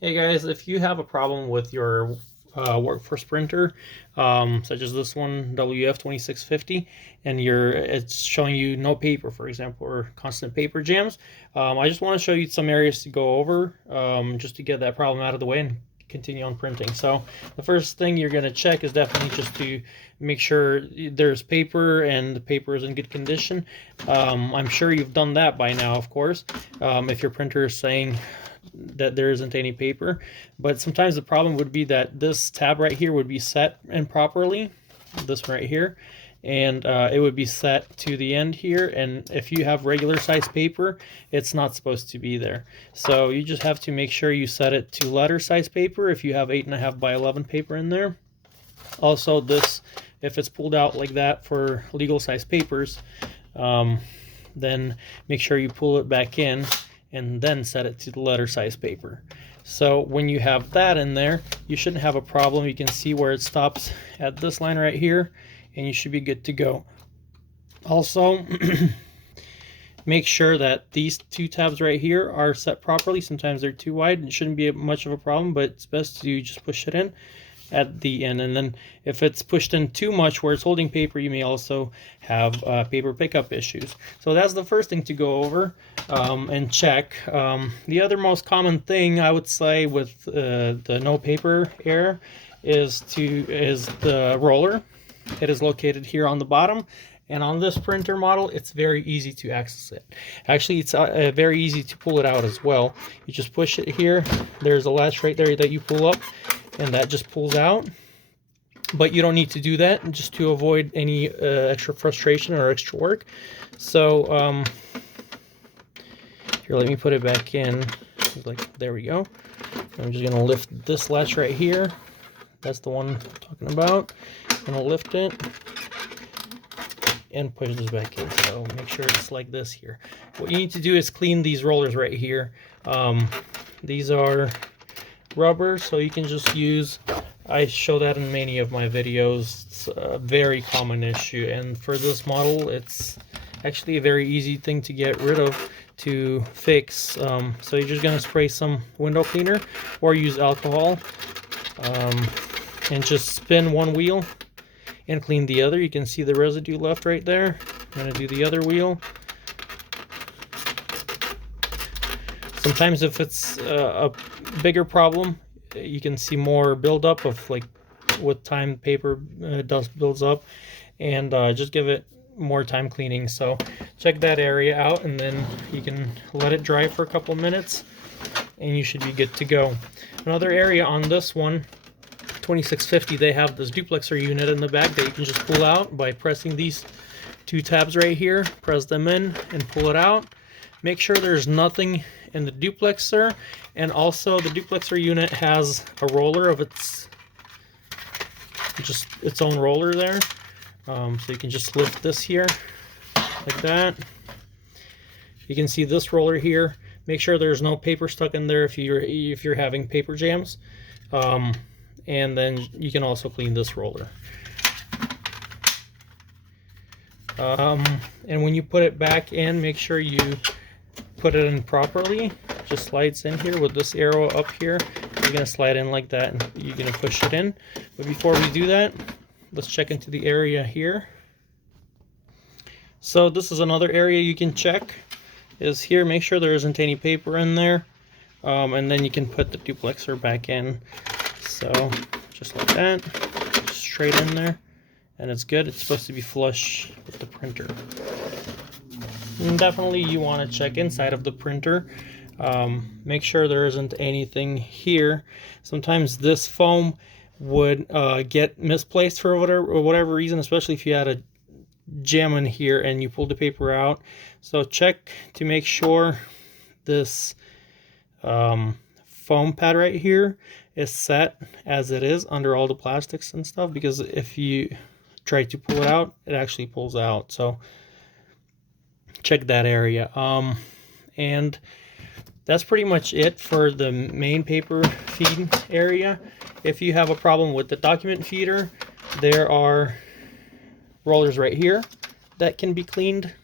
Hey guys, if you have a problem with your workforce printer, such as this one, WF-2650, and it's showing you no paper, for example, or constant paper jams, I just want to show you some areas to go over just to get that problem out of the way and continue on printing. So the first thing you're going to check is definitely just to make sure there's paper and the paper is in good condition. I'm sure you've done that by now, of course, if your printer is saying that there isn't any paper, but sometimes the problem would be that this tab right here would be set improperly, this one right here, and it would be set to the end here, and if you have regular size paper, it's not supposed to be there. So you just have to make sure you set it to letter size paper if you have 8.5 by 11 paper in there. Also, this, if it's pulled out like that for legal size papers, then make sure you pull it back in and then set it to the letter size paper. So when you have that in there, you shouldn't have a problem. You can see where it stops at this line right here, and you should be good to go. Also, make sure that these two tabs right here are set properly. Sometimes they're too wide. It shouldn't be much of a problem, but it's best to just push it in at the end, and then if it's pushed in too much where it's holding paper, you may also have paper pickup issues. So that's the first thing to go over and check. The other most common thing I would say with the no paper error is the roller. It is located here on the bottom, and on this printer model it's very easy to access it. Actually, it's very easy to pull it out as well. You just push it here, there's a latch right there that you pull up, and that just pulls out. But you don't need to do that, just to avoid any extra frustration or extra work. So here, let me put it back in. Like, there we go. I'm just gonna lift this latch right here. That's the one I'm talking about. I'm gonna lift it and push this back in. So make sure it's like this here. What you need to do is clean these rollers right here. These are rubber, so you can just use, I show that in many of my videos. It's a very common issue, and for this model it's actually a very easy thing to get rid of, to fix. So you're just gonna spray some window cleaner or use alcohol and just spin one wheel and clean the other. You can see the residue left right there. I'm gonna do the other wheel. Sometimes if it's a bigger problem, you can see more buildup of, like, with time paper dust builds up, and just give it more time cleaning. So check that area out, and then you can let it dry for a couple of minutes and you should be good to go. Another area on this one, 2650, they have this duplexer unit in the back that you can just pull out by pressing these two tabs right here. Press them in and pull it out. Make sure there's nothing in the duplexer, and also the duplexer unit has a roller of its own roller there. So you can just lift this here like that. You can see this roller here. Make sure there's no paper stuck in there if you're having paper jams. And then you can also clean this roller. And when you put it back in, make sure you put it in properly. Just slides in here with this arrow up here. You're gonna slide in like that, and you're gonna push it in. But before we do that, let's check into the area here. So this is another area you can check, is here. Make sure there isn't any paper in there, and then you can put the duplexer back in. So just like that, just straight in there, and it's good. It's supposed to be flush with the printer. And definitely you want to check inside of the printer. Make sure there isn't anything here. Sometimes this foam would get misplaced for whatever reason, especially if you had a jam in here and you pulled the paper out. So check to make sure this foam pad right here is set as it is under all the plastics and stuff, because if you try to pull it out, it actually pulls out. So check that area. And that's pretty much it for the main paper feed area. If you have a problem with the document feeder, there are rollers right here that can be cleaned.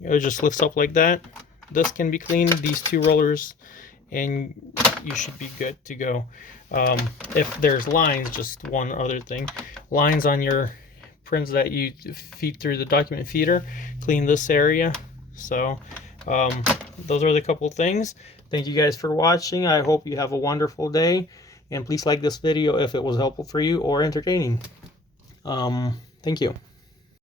It just lifts up like that. This can be cleaned, these two rollers and you should be good to go. If there's lines, just one other thing, lines on your prints that you feed through the document feeder, clean this area. So those are the couple things. Thank you guys for watching. I hope you have a wonderful day, and please like this video if it was helpful for you or entertaining. Thank you.